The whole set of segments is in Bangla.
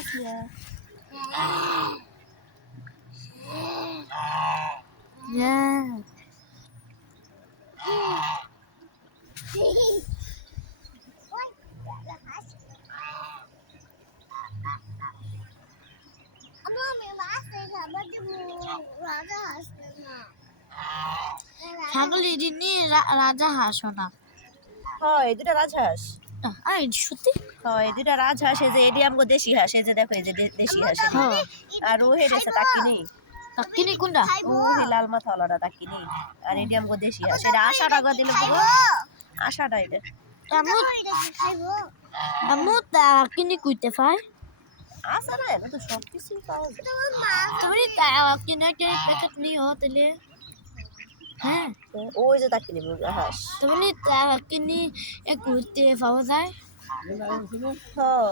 Aslia. Yeah. ছাগল এদিনই রাজা হাঁস না হয় এই দুটা রাজহাঁস আই সত্যি হয় এই দুটা রাজহাঁস এই যে এডি আমগো দেশি হাঁস এই যে দেখো এই যে দেশি হাঁস হ্যাঁ আর ও হেরেছে তাকিনি তাকিনি কোনটা ও হে লাল মাথাওয়ালাটা তাকিনি আর এডি আমগো দেশি হাঁস এটা আশা টাকা দিলে পুরো আশাটা এটা আমু তাকিনি কইতে পাই আসা না এটা তো সব কিছুই পাওয়া যায় তুমি তাকিনি কে প্যাকেট নিও তাহলে হ্যাঁ ওই যে তাকিনি হাঁস তুমি তাকিনি এ কইতে পাওয়া যায় হ্যাঁ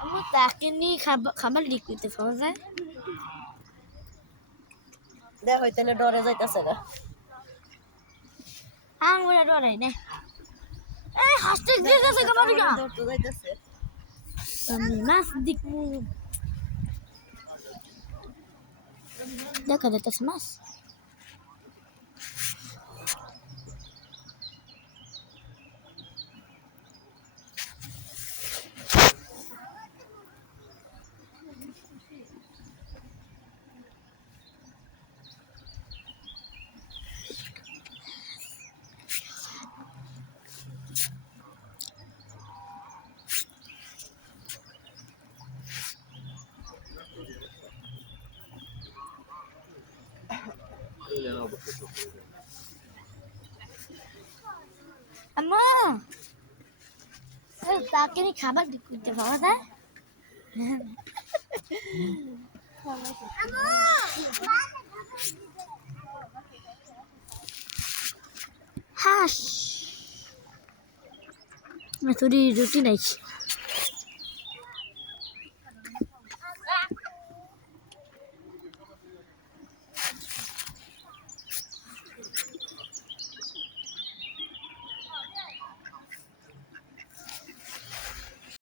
আমু তাকিনি খাবার দি কইতে পাওয়া যায় দেখ হইতেলে ডরে যাইতাছে গা আঙ্গুরা ডরে নে এই হাসতে দিতেছে কেমন গা দৌড়তে যাইতাছে আমি মাছ দিক দেখা যাইতেছে মাছ আম্মা এই তাকিনি খাবার দি কইতে পাওয়া যায় হাঁস তোর রুটি নাই